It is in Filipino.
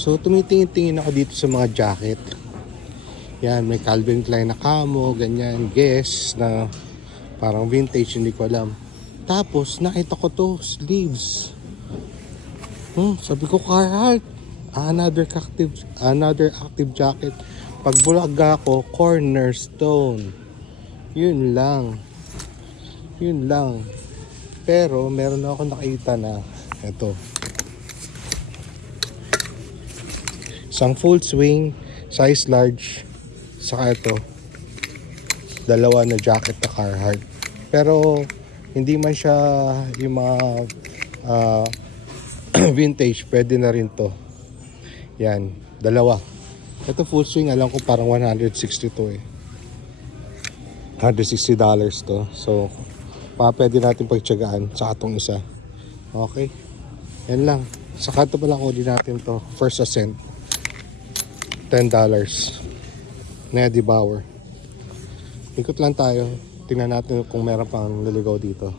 So tumitingin-tingin ako dito sa mga jacket. Yan, may Calvin Klein na camo, ganyan, Guess na parang vintage, hindi ko alam. Tapos nakita ko to, sleeves. Sabi ko, Carhartt, another active jacket. Pag bulaga ko, cornerstone. Yun lang. Pero meron ako nakita na ito. Isang full swing, size large, saka ito. Dalawa na jacket na Carhartt. Pero hindi man siya yung mga vintage, pwede na rin to. Yan, dalawa. Ito full swing, alam ko parang 162 eh. $160 to. So, pwede natin pagtsagaan sa atong isa. Okay. Yan lang. Saka ito pala kodi natin to. First Ascent. $10. Neddy Bauer. Ikot lang tayo. Tingnan natin kung meron pang liligaw dito.